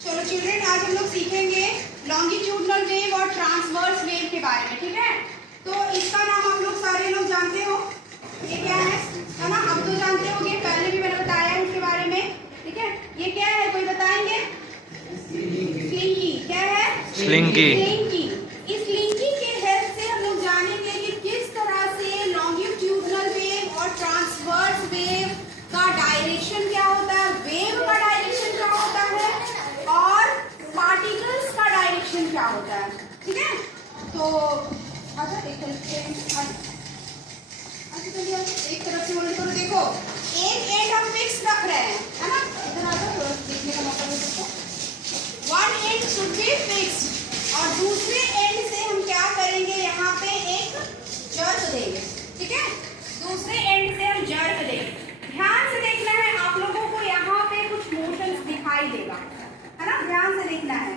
चलो चिल्ड्रेन, आज हम लोग सीखेंगे लॉन्गिट्यूडनल वेव और ट्रांसवर्स वेव के बारे में। ठीक है, तो इसका नाम आप लोग सारे लोग जानते हो, ये क्या है ना? अब तो जानते होंगे, पहले भी मैंने बताया है इसके बारे में। ठीक है, ये क्या है, कोई बताएंगे? स्लिंकी। क्या है? स्लिंकी। स्लिंकी। इस स्लिंकी के हेल्प से हम लोग जानेंगे कि किस तरह से लॉन्गिट्यूडनल वेव और ट्रांसवर्स वेव का डायरेक्शन क्या होता है, वेव का डायरेक्शन क्या होता है और पार्टिकल्स का डायरेक्शन क्या होता है। ठीक है, तो अच्छा एक तरफ से बोले तो देखो, एक एंड हम फिक्स रख रहे हैं, है ना? इधर आ जाओ, थोड़ा देखने का मौका दे सकते। One and should be fixed और दूसरे एंड से हम क्या करेंगे, यहाँ पे एक जर्क देंगे। ठीक है, दूसरे एंड से हम जर्क देंगे। ध्यान से देखना है, आप लोगों को यहाँ पे कुछ मोशंस दिखाई देगा, है ना? ध्यान से देखना है।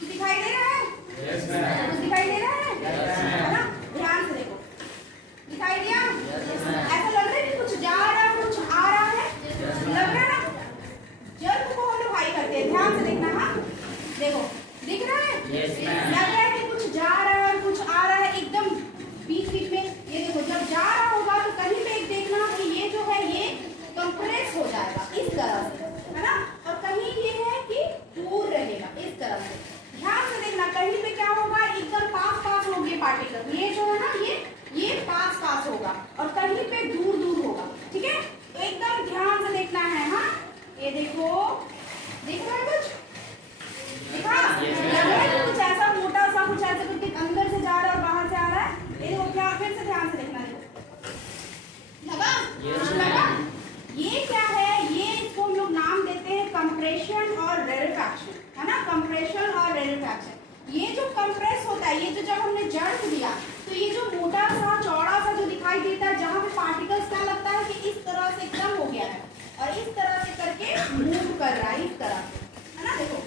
कुछ दिखाई दे रहा है? कुछ दिखाई दे रहा है ना? ध्यान से देखो, दिखाई दिया? ऐसा लग रहा है कि कुछ जा रहा है, कुछ आ रहा है, लग रहा है ना? जर्क को हम लोग हाई करते हैं, ध्यान से देखना। हाँ देखो, दिख रहा है? लग रहा है कि कुछ जा रहा है, कुछ आ रहा है, एकदम बीच बीच में। ये देखो, जब जा रहा होगा तो कहीं पे एक देखना कि ये जो है ये कंप्रेस हो जाएगा इस तरह से, है ना? और कहीं ये है कि दूर रहेगा इस तरह से। ध्यान से देखना, कहीं पे क्या होगा, एकदम पास पास होंगे पार्टिकल, ये जो है ना ये पास पास होगा और कहीं पे दूर दूर होगा। ठीक है, तो एकदम ध्यान से देखना है। हाँ ये देखो, दिख रहा है? कुछ दिखा? लग रहा है कुछ ऐसा मोटा सा, कुछ ऐसा कुछ अंदर से जा रहा है और बाहर से आ रहा है। ये देखो, क्या फिर से ध्यान से देखना। देखो लगा? ये क्या है, ये इसको हम लोग नाम देते हैं कंप्रेशन और रेरेफैक्शन, है ना? कंप्रेशन और रेरेफैक्शन। ये जो कंप्रेस होता है, ये जो जब हमने जर्क दिया तो ये जो मोटा सा चौड़ा सा जो दिखाई देता है, जहाँ पे पार्टिकल्स क्या लगता है कि इस तरह से एकदम हो गया है और इस तरह से करके मूव कर रहा है इस तरह से, है ना? देखो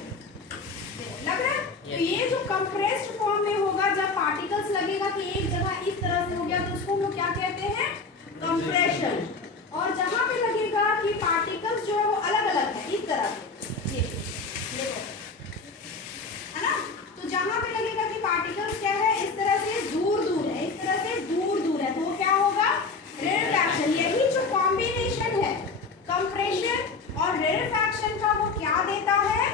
लग रहा है? तो ये जो कंप्रेस्ड फॉर्म में होगा, जब पार्टिकल्स लगेगा कि एक जगह इस तरह से हो गया तो उसको हम लोग क्या कहते हैं, कंप्रेशन। और जहां पे लगेगा कि पार्टिकल्स जो है वो अलग अलग है इस तरह से, देखो, है ना? तो जहां पे लगेगा कि पार्टिकल्स क्या है, इस तरह से दूर दूर है, इस तरह से दूर दूर है, तो वो क्या होगा, रेरेफैक्शन। यही जो कॉम्बिनेशन है कंप्रेशन और रेरेफैक्शन का, वो क्या देता है,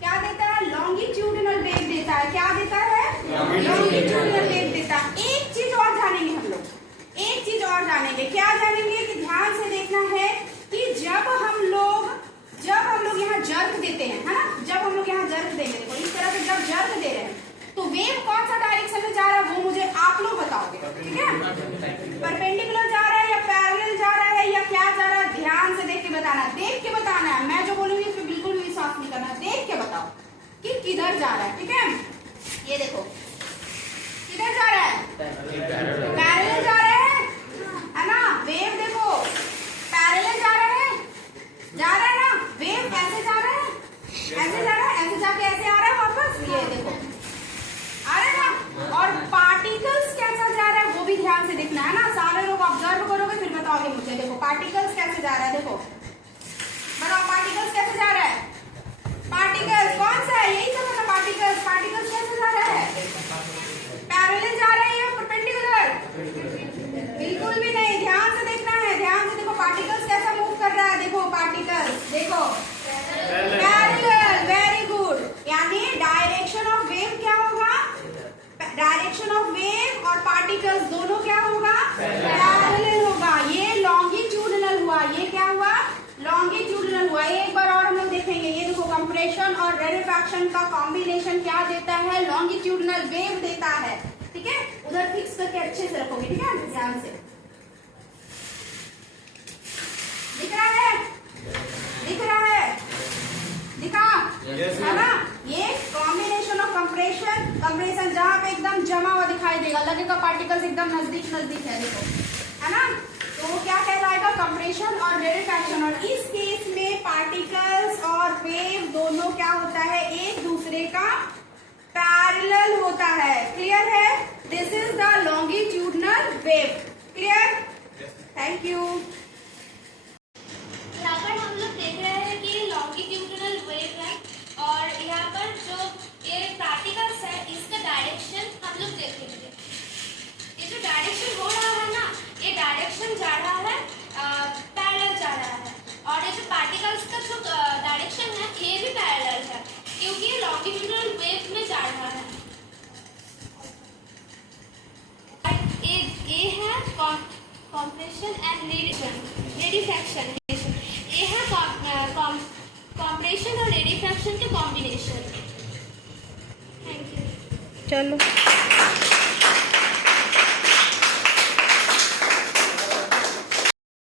क्या देता है, लॉन्गिट्यूडिनल वेव देता है। क्या देता है? लॉन्गिट्यूडिनल वेव देता है। एक चीज और जानेंगे हम लोग, एक चीज और जानेंगे। क्या जानेंगे कि ध्यान से देखना है कि जब हम लोग यहाँ जर्क देते हैं, है ना? जब हम लोग यहाँ जर्क देंगे, देखो इस तरह से जब जर्क दे रहे हैं तो वेव कौन सा डायरेक्शन में जा रहा है वो मुझे आप लोग बताओगे। ठीक है, परपेंडिकुलर जा रहा है या पैरेलल जा रहा है या क्या जा रहा है, ध्यान से देख के बताना है, देख के बताना है। मैं जो बोलूंगी इसमें बिल्कुल भी विश्वास नहीं करना, देख के बताओ कि किधर जा रहा है। ठीक है, ये देखो किधर जा रहा है, पैरेलल जा रहा है ना? वेव देखो पैरेलल जा रहा है ना? वेव ऐसे जा रहा है, ऐसे जा रहा है, ऐसे जाके ऐसे आ रहा है वापस, ये देखो आ रहा है ना? और पार्टिकल्स कैसा जा रहा है वो भी ध्यान से देखना है ना। सारे लोग ऑब्जर्व करोगे फिर बताओगे मुझे। देखो पार्टिकल्स कैसे जा रहा है, देखो बताओ पार्टिकल्स कैसे जा रहा है। पार्टिकल्स कौन सा है, यही सब है ना? पार्टिकल्स कैसे जा रहा है, पैरेलल जा रहा है या परपेंडिकुलर? बिल्कुल भी नहीं, ध्यान से देखना है, ध्यान से देखो पार्टिकल्स कैसा मूव कर रहा है। देखो पार्टिकल्स देखो पैरेलल, वेरी गुड। यानी डायरेक्शन ऑफ वेव क्या होगा, डायरेक्शन ऑफ वेव और पार्टिकल्स दोनों क्या होगा, पैरेलल होगा। ये लॉन्गिट्यूडिनल हुआ, ये क्या हुआ, लॉन्गिट्यूडिनल हुआ। एक बार और हम लोग देखेंगे, ये देखो कंप्रेशन और रेरेफैक्शन का कॉम्बिनेशन क्या देता है, लॉन्गिट्यूडिनल वेव देता है। ठीक है, उधर फिक्स करके अच्छे से रखोगे। ठीक है, ध्यान से दिख रहा है, दिख रहा है, दिखा है ना? ये कॉम्बिनेशन ऑफ कंप्रेशन जहां पे एकदम जमा हुआ दिखाई देगा, लगेगा पार्टिकल्स एकदम नजदीक नजदीक है, देखो, है ना? तो वो क्या कहलाएगा, कंप्रेशन और रेरेफैक्शन। और इस केस में पार्टिकल्स और वेव दोनों क्या होता है, एक दूसरे का पैरेलल होता है। क्लियर है? This is the longitudinal wave. Clear? Thank you. यहाँ पर हम लोग देख रहे हैं कि लॉन्गिट्यूडिनल डायरेक्शन जा रहा है पैरेलल जा रहा है, और ये जो पार्टिकल्स का जो डायरेक्शन है ये भी पैरेलल है क्योंकि ये लॉन्गिट्यूडनल वेव में जा रहा है। ये है कॉम्प्रेशन एंड रेडिफैक्शन, ये है कॉम्प्रेशन और रेडिफैक्शन के कॉम्बिनेशन। Thank you. चलो।